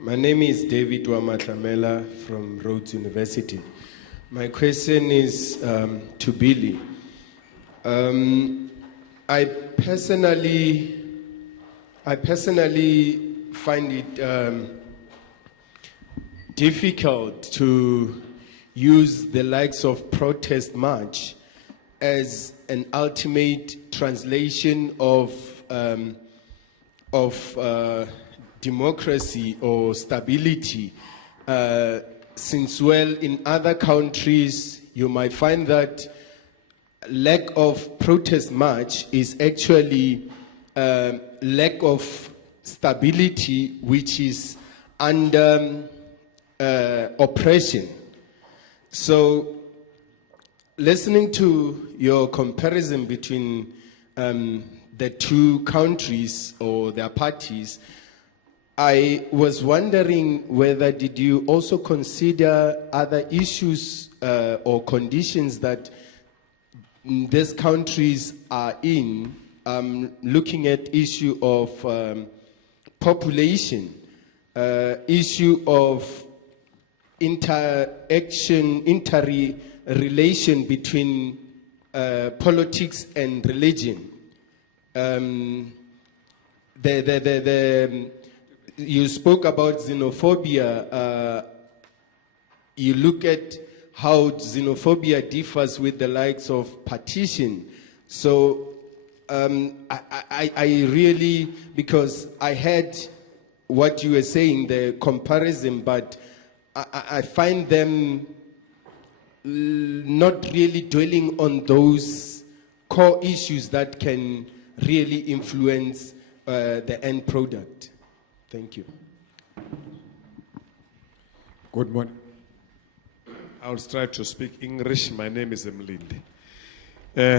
My name is David Wamatlamela from Rhodes University. My question is to Billy. I personally find it difficult to use the likes of protest march as an ultimate translation of democracy or stability, since, well, in other countries you might find that lack of protest march is actually lack of stability, which is under oppression. So, listening to your comparison between the two countries or their parties, I was wondering whether did you also consider other issues or conditions that these countries are in, looking at issue of population, issue of interrelation between politics and religion. You spoke about xenophobia. You look at how xenophobia differs with the likes of partition. So I really, because I heard what you were saying, the comparison, but I find them not really dwelling on those core issues that can really influence the end product. Thank you. Good morning. I'll try to speak English. My name is Mlindi.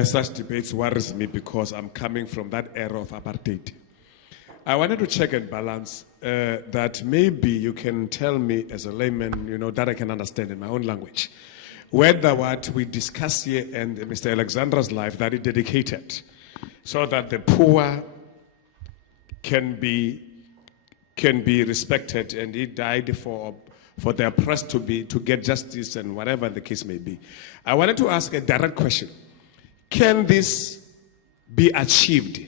Such debates worries me because I'm coming from that era of apartheid. I wanted to check and balance that maybe you can tell me as a layman, that I can understand in my own language, whether what we discuss here and Mr. Alexandra's life that he dedicated so that the poor can be respected, and he died for the oppressed to get justice and whatever the case may be. I wanted to ask a direct question. Can this be achieved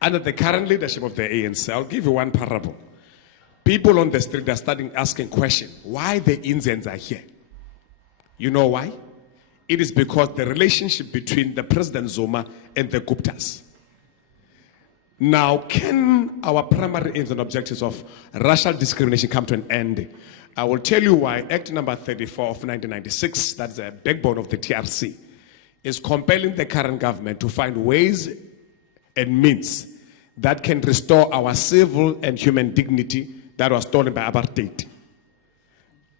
under the current leadership of the ANC? I'll give you one parable. People on the street are starting asking questions. Why the Indians are here? You know why? It is because the relationship between the President Zuma and the Guptas. Now, can our primary aims and objectives of racial discrimination come to an end? I will tell you why. Act number 34 of 1996, that's the backbone of the TRC, is compelling the current government to find ways and means that can restore our civil and human dignity that was stolen by apartheid.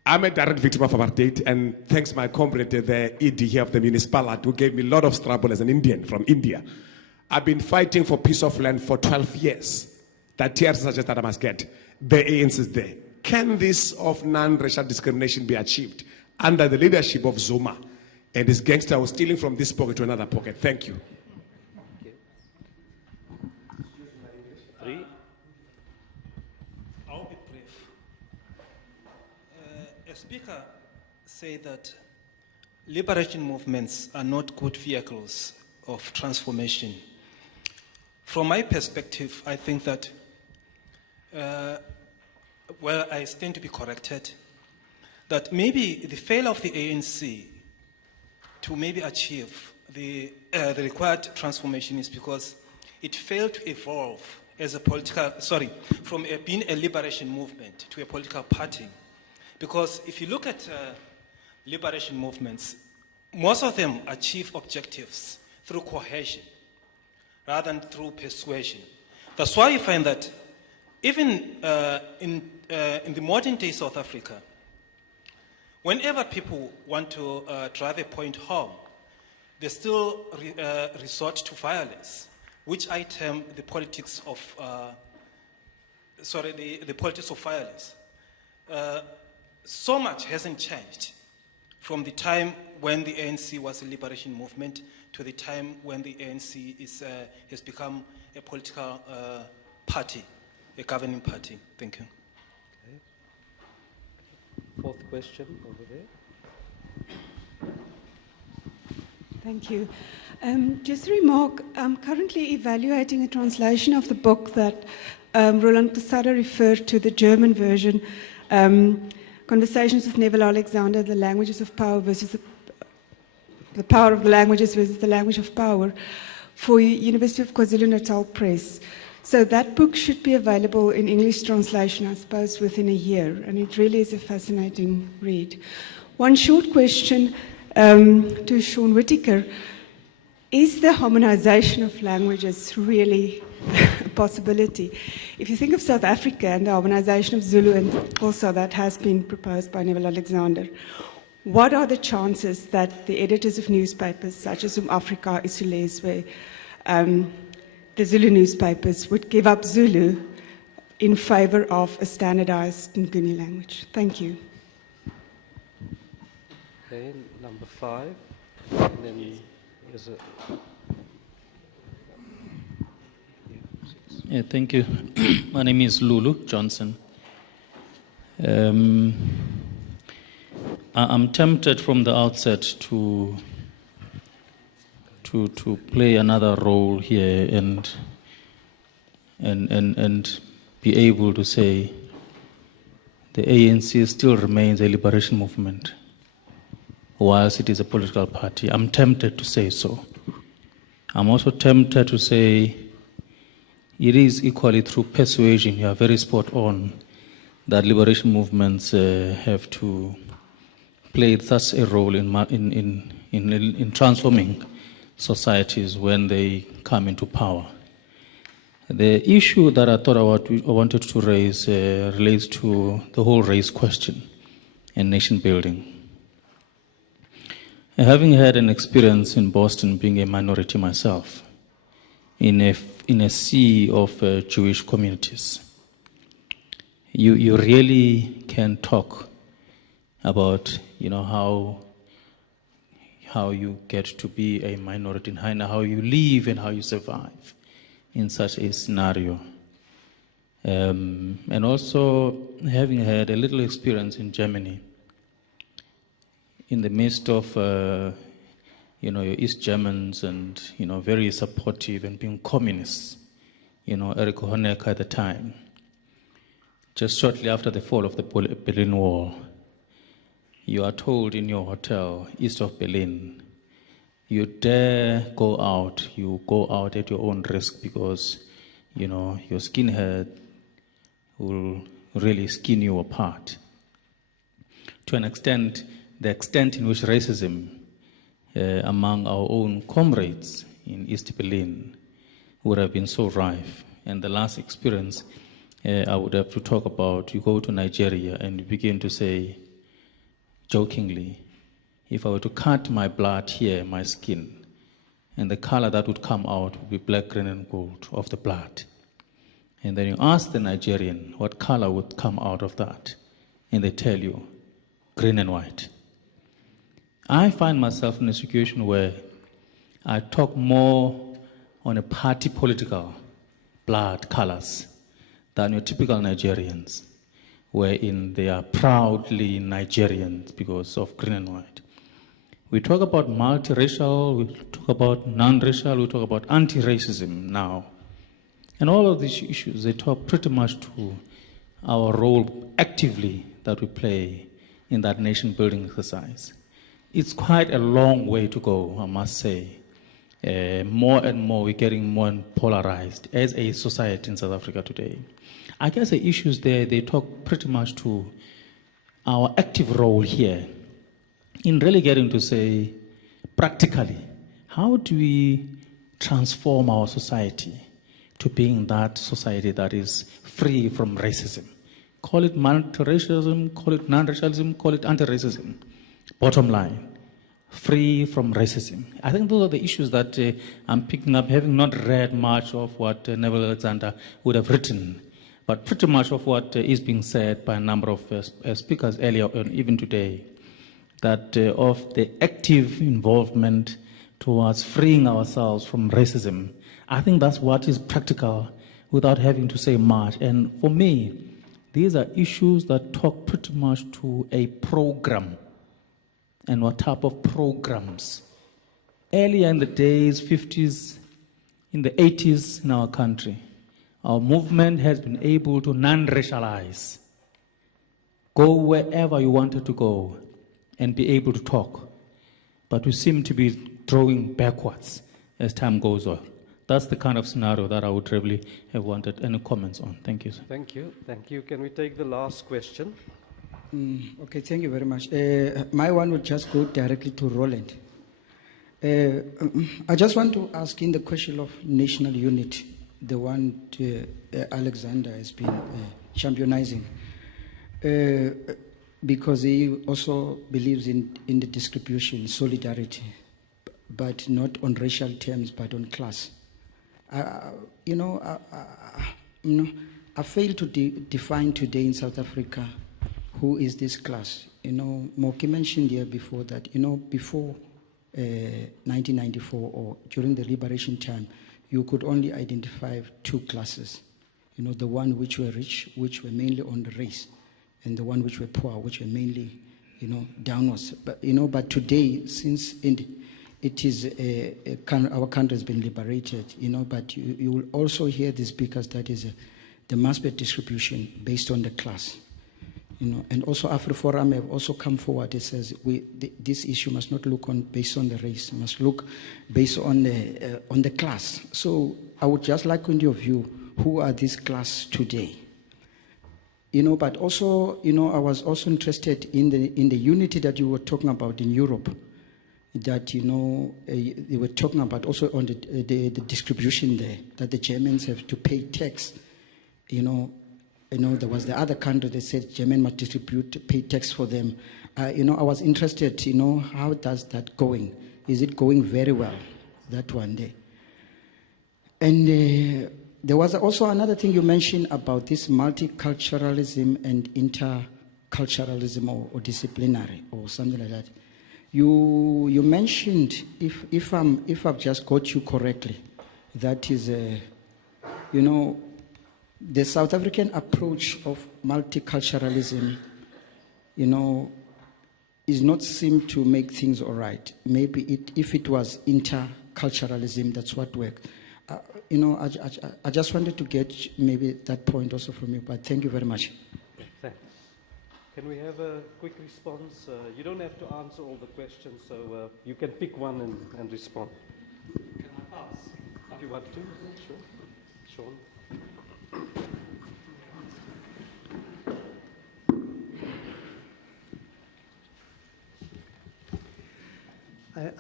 I'm a direct victim of apartheid, and thanks my comrade, the ED here of the municipality, who gave me a lot of trouble as an Indian from India. I've been fighting for peace of land for 12 years. That TRC suggests that I must get. The ANC is there. Can this of non-racial discrimination be achieved under the leadership of Zuma and his gangster who was stealing from this pocket to another pocket? Thank you. I'll be brief. A speaker said that liberation movements are not good vehicles of transformation. From my perspective, I think that, I stand to be corrected, that maybe the failure of the ANC to maybe achieve the required transformation is because it failed to evolve as a from being a liberation movement to a political party. Because if you look at liberation movements, most of them achieve objectives through cohesion rather than through persuasion. That's why you find that even in the modern day South Africa, whenever people want to drive a point home, they still resort to violence, which I term the politics of the politics of violence. So much hasn't changed from the time when the ANC was a liberation movement to the time when the ANC has become a political party a governing party. Thank you. Fourth question over there. Thank you. Just a remark, I'm currently evaluating a translation of the book that Roland Posada referred to, the German version, Conversations with Neville Alexander, The Languages of Power versus the Power of the Languages versus the Language of Power, for University of KwaZulu-Natal Press. So that book should be available in English translation, I suppose, within a year, and it really is a fascinating read. One short question to Sean Whittaker. Is the harmonization of languages really a possibility? If you think of South Africa and the harmonization of Zulu, and also that has been proposed by Neville Alexander, what are the chances that the editors of newspapers such as Africa, Isilezwe, the Zulu newspapers would give up Zulu in favor of a standardized Nguni language? Thank you. Okay, number 5. And then there's a... Yeah, thank you. My name is Lulu Johnson. I'm tempted from the outset to play another role here and be able to say the ANC still remains a liberation movement, whilst it is a political party. I'm tempted to say so. I'm also tempted to say it is equally through persuasion. You are very spot on that liberation movements have to play such a role in transforming societies when they come into power. The issue that I thought I wanted to raise relates to the whole race question and nation building. Having had an experience in Boston being a minority myself, in a sea of Jewish communities, you really can talk about how you get to be a minority and how you live and how you survive in such a scenario. And also having had a little experience in Germany, in the midst of your East Germans and very supportive and being communists, Erich Honecker at the time, just shortly after the fall of the Berlin Wall, you are told in your hotel east of Berlin, you dare go out, you go out at your own risk because your skinhead will really skin you apart. To an extent, the extent in which racism among our own comrades in East Berlin would have been so rife. And the last experience I would have to talk about, you go to Nigeria and you begin to say, jokingly, if I were to cut my blood here, my skin, and the color that would come out would be black, green, and gold of the blood. And then you ask the Nigerian what color would come out of that, and they tell you, green and white. I find myself in a situation where I talk more on a party political blood colors than your typical Nigerians, wherein they are proudly Nigerians because of green and white. We talk about multiracial, we talk about non-racial, we talk about anti-racism now. And all of these issues, they talk pretty much to our role actively that we play in that nation-building exercise. It's quite a long way to go, I must say. More and more, we're getting more polarized as a society in South Africa today. I guess the issues there, they talk pretty much to our active role here in really getting to say, practically, how do we transform our society to being that society that is free from racism? Call it multiracialism, call it non-racialism, call it anti-racism. Bottom line, free from racism. I think those are the issues that I'm picking up, having not read much of what Neville Alexander would have written, but pretty much of what is being said by a number of speakers earlier and even today, that of the active involvement towards freeing ourselves from racism. I think that's what is practical without having to say much. And for me, these are issues that talk pretty much to a program and what type of programs. Earlier in the days, 50s, in the 80s in our country, our movement has been able to non-racialize. Go wherever you wanted to go and be able to talk. But we seem to be drawing backwards as time goes on. That's the kind of scenario that I would really have wanted any comments on. Thank you, sir. Thank you. Thank you. Can we take the last question? Okay, thank you very much. My one would just go directly to Roland. I just want to ask in the question of national unity, the one Alexander has been championizing, because he also believes in the distribution, solidarity, but not on racial terms, but on class. I fail to define today in South Africa who is this class. Moki mentioned here before that, before 1994 or during the liberation time, you could only identify two classes. The one which were rich, which were mainly on the race, and the one which were poor, which were mainly, downwards. But today, since it is our country has been liberated, but you will also hear the speakers that is the mass-based distribution based on the class. And also AfriForum have also come forward. It says this issue must not look based on the race, must look based on the class. So I would just like, in your view, who are this class today? But also, I was also interested in the unity that you were talking about in Europe. That they were talking about also on the distribution there, that the Germans have to pay tax. There was the other country that said German must pay tax for them. I was interested, how does that going? Is it going very well, that one day? And there was also another thing you mentioned about this multiculturalism and interculturalism or disciplinary or something like that. You mentioned, if I've just got you correctly, that is, the South African approach of multiculturalism, is not seem to make things all right. Maybe if it was interculturalism, that's what worked. I just wanted to get maybe that point also from you, but thank you very much. Thanks. Can we have a quick response? You don't have to answer all the questions, so you can pick one and respond. Can I pass? If you want to, sure. Sean.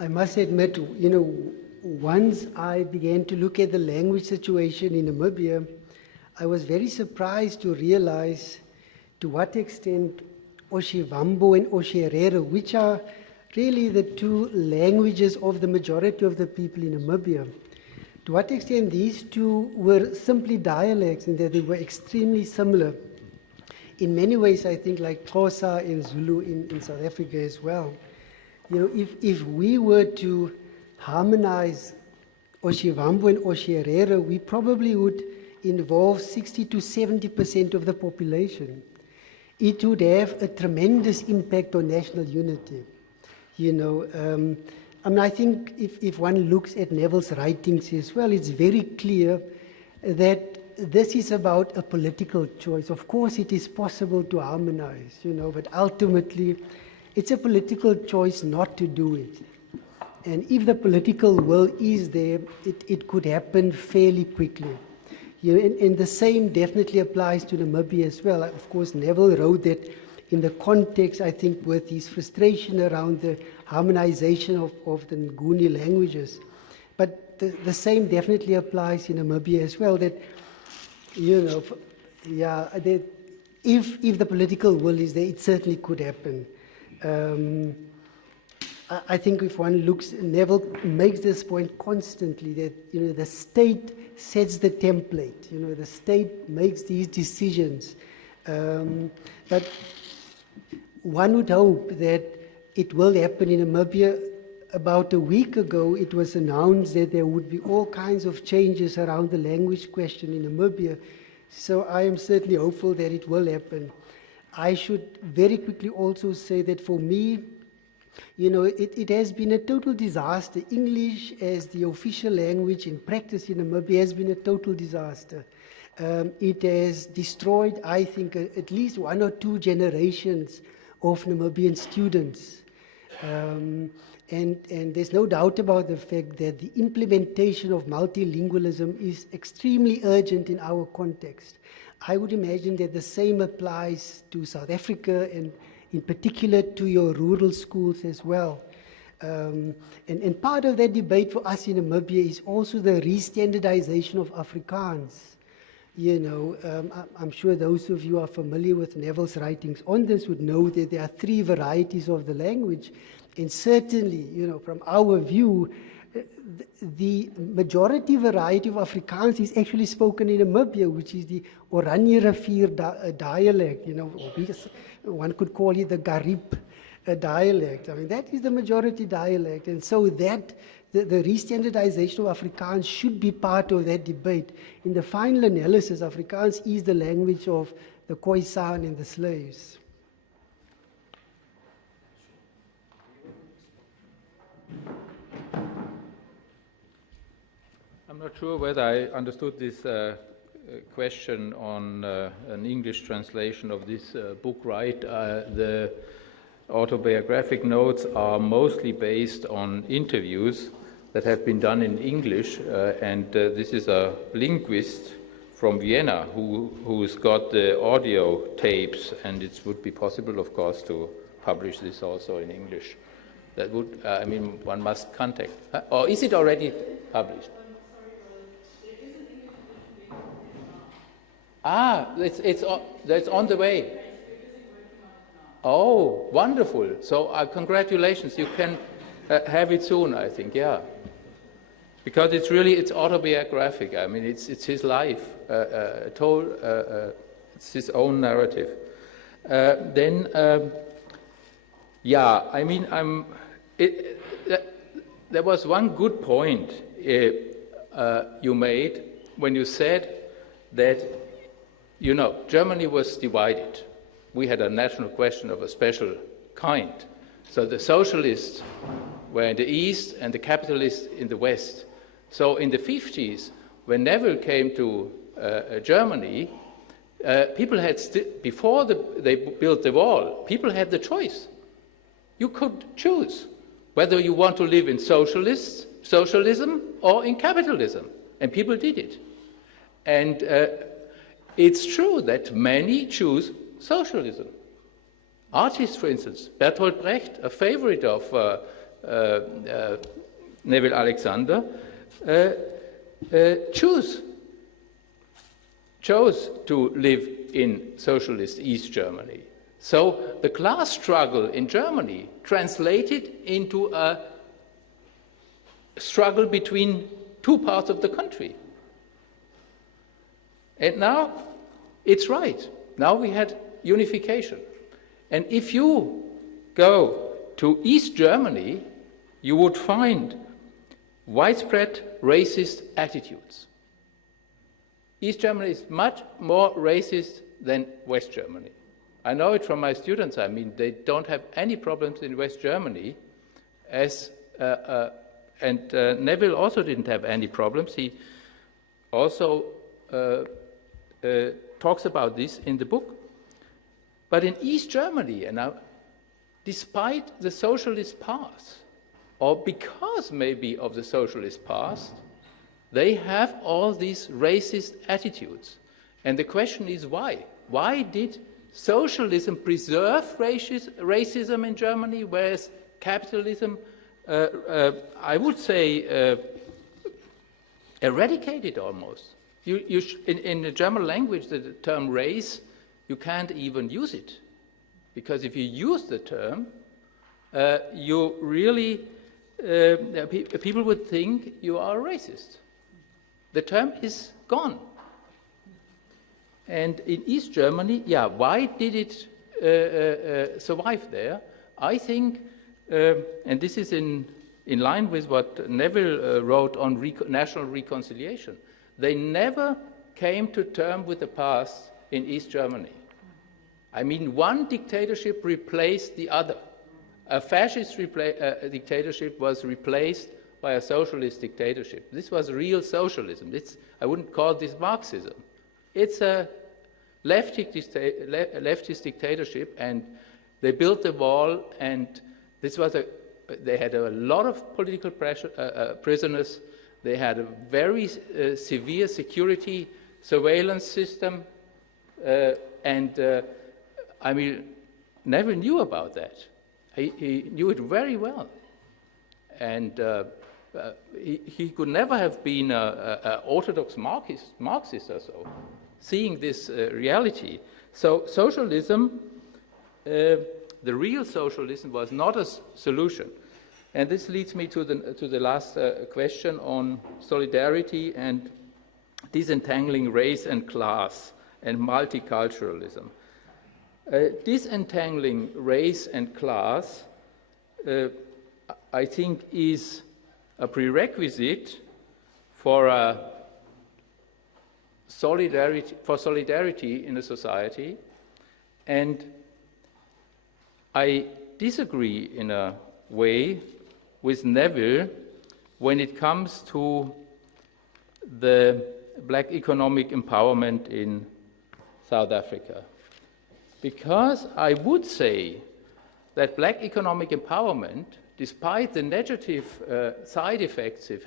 I must admit, once I began to look at the language situation in Namibia, I was very surprised to realize to what extent Oshivambo and Oshirero, which are really the two languages of the majority of the people in Namibia, to what extent these two were simply dialects and that they were extremely similar. In many ways, I think, like Xhosa and Zulu in South Africa as well. If we were to harmonize Oshivambo and Oshirero, we probably would involve 60 to 70% of the population. It would have a tremendous impact on national unity. I think if one looks at Neville's writings as well, it's very clear that this is about a political choice. Of course, it is possible to harmonize, but ultimately, it's a political choice not to do it. And if the political will is there, it could happen fairly quickly. And the same definitely applies to Namibia as well. Of course, Neville wrote that in the context, I think, with his frustration around the harmonization of the Nguni languages. But the same definitely applies in Namibia as well, that, that if the political will is there, it certainly could happen. I think if one looks, Neville makes this point constantly that the state sets the template. The state makes these decisions, but one would hope that it will happen in Namibia. about a week ago, it was announced that there would be all kinds of changes around the language question in Namibia. So I am certainly hopeful that it will happen. I should very quickly also say that for me, you know, it has been a total disaster. English as the official language in practice in Namibia has been a total disaster. It has destroyed, I think, at least 1 or 2 generations of Namibian students. And there's no doubt about the fact that the implementation of multilingualism is extremely urgent in our context. I would imagine that the same applies to South Africa and in particular to your rural schools as well. And part of that debate for us in Namibia is also the re-standardization of Afrikaans. You know, I'm sure those of you who are familiar with Neville's writings on this would know that there are 3 varieties of the language. And certainly, you know, from our view, the majority variety of Afrikaans is actually spoken in Namibia, which is the Oranje Rivier dialect. You know, one could call it the Garib dialect. I mean, that is the majority dialect. And so that the re-standardization of Afrikaans should be part of that debate. In the final analysis, Afrikaans is the language of the Khoisan and the slaves. I'm not sure whether I understood this question on an English translation of this book right. The autobiographic notes are mostly based on interviews that have been done in English, and this is a linguist from Vienna who's got the audio tapes, and it would be possible, of course, to publish this also in English. That would, I mean, one must contact. Or is it already published? That's on the way. Oh, wonderful. So congratulations. You can have it soon, I think, yeah. Because it's autobiographic. I mean, it's his life told, it's his own narrative. Yeah, I mean, there was one good point you made when you said that, you know, Germany was divided. We had a national question of a special kind. So the socialists were in the East and the capitalists in the West. So in the 50s, when Neville came to Germany, people had, before they built the wall, people had the choice. You could choose whether you want to live in socialism or in capitalism. And people did it. And it's true that many choose socialism. Artists, for instance, Bertolt Brecht, a favorite of Neville Alexander, chose to live in socialist East Germany. So the class struggle in Germany translated into a struggle between 2 parts of the country. And now it's right. Now we had unification. And if you go to East Germany, you would find widespread racist attitudes. East Germany is much more racist than West Germany. I know it from my students. I mean, they don't have any problems in West Germany, and Neville also didn't have any problems. He also talks about this in the book. But in East Germany, and now, despite the socialist past, or because maybe of the socialist past, they have all these racist attitudes. And the question is why? Why did socialism preserve racism in Germany, whereas capitalism, I would say, eradicated almost? In the German language, the term race, you can't even use it. Because if you use the term, you really, people would think you are a racist. The term is gone. And in East Germany, yeah, why did it survive there? I think, and this is in in line with what Neville wrote on national reconciliation. They never came to terms with the past in East Germany. I mean, one dictatorship replaced the other. A fascist dictatorship was replaced by a socialist dictatorship. This was real socialism. I wouldn't call this Marxism. It's a leftist dictatorship, and they built the wall, and they had a lot of political prisoners. They had a very severe security surveillance system, and I mean, never knew about that. He knew it very well, and he could never have been an orthodox Marxist or so, seeing this reality. So socialism, the real socialism, was not a solution. And this leads me to the last question on solidarity and disentangling race and class and multiculturalism. Disentangling race and class, I think, is a prerequisite for solidarity in a society, and I disagree in a way with Neville when it comes to the black economic empowerment in South Africa. Because I would say that black economic empowerment, despite the negative side effects it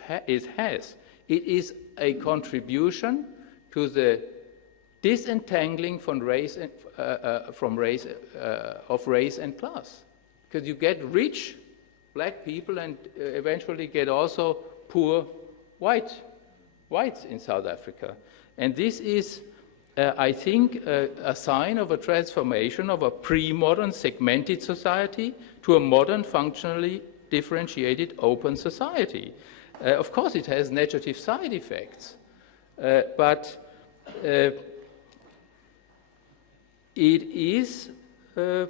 has, it is a contribution to the disentangling of race and class. Because you get rich black people and eventually get also poor whites in South Africa. And this is, I think, a sign of a transformation of a pre-modern segmented society to a modern, functionally differentiated, open society. Of course, it has negative side effects, but it is a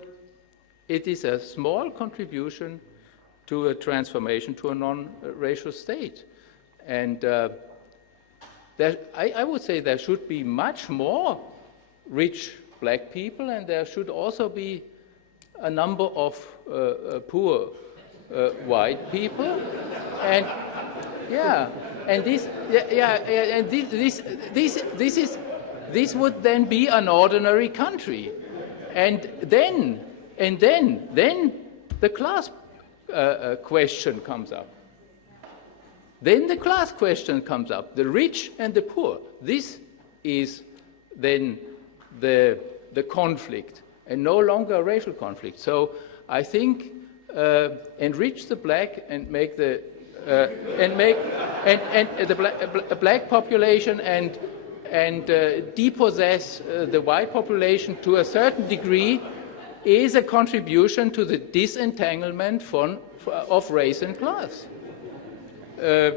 small contribution to a transformation to a non-racial state. And I would say there should be much more rich black people, and there should also be a number of poor white people, and this would then be an ordinary country, and then the class question comes up. Then the class question comes up, the rich and the poor. This is then the conflict, and no longer a racial conflict. So I think enrich the black and make the black population and depossess the white population to a certain degree is a contribution to the disentanglement of race and class. Yeah.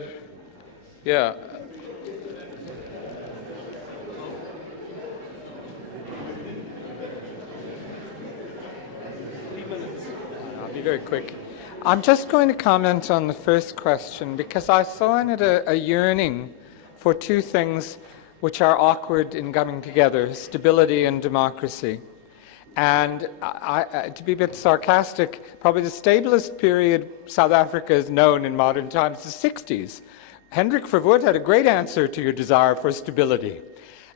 I'll be very quick. I'm just going to comment on the first question because I saw in it a yearning for two things which are awkward in coming together: stability and democracy. And to be a bit sarcastic, probably the stablest period South Africa has known in modern times is the 60s. Hendrik Verwoerd had a great answer to your desire for stability.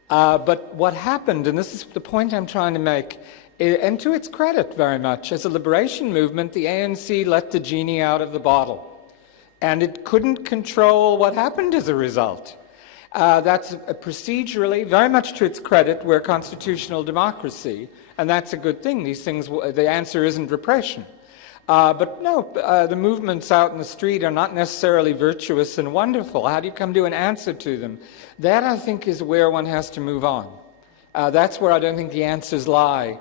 But what happened, and this is the point I'm trying to make, and to its credit very much, as a liberation movement, the ANC let the genie out of the bottle. And it couldn't control what happened as a result. That's procedurally, very much to its credit, we're constitutional democracy. And that's a good thing. These things, the answer isn't repression. But no, the movements out in the street are not necessarily virtuous and wonderful. How do you come to an answer to them? That, I think, is where one has to move on. That's where I don't think the answers lie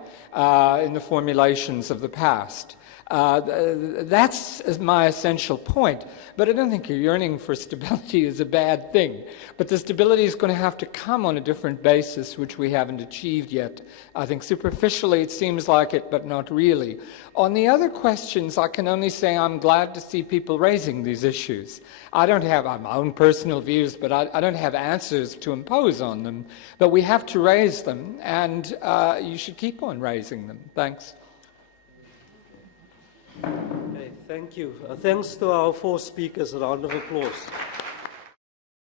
in the formulations of the past. That's my essential point. But I don't think your yearning for stability is a bad thing. But the stability is going to have to come on a different basis, which we haven't achieved yet. I think superficially it seems like it, but not really. On the other questions, I can only say I'm glad to see people raising these issues. I don't have my own personal views, but I don't have answers to impose on them. But we have to raise them, and you should keep on raising them. Thanks. Okay, thank you. Thanks to our 4 speakers. A round of applause.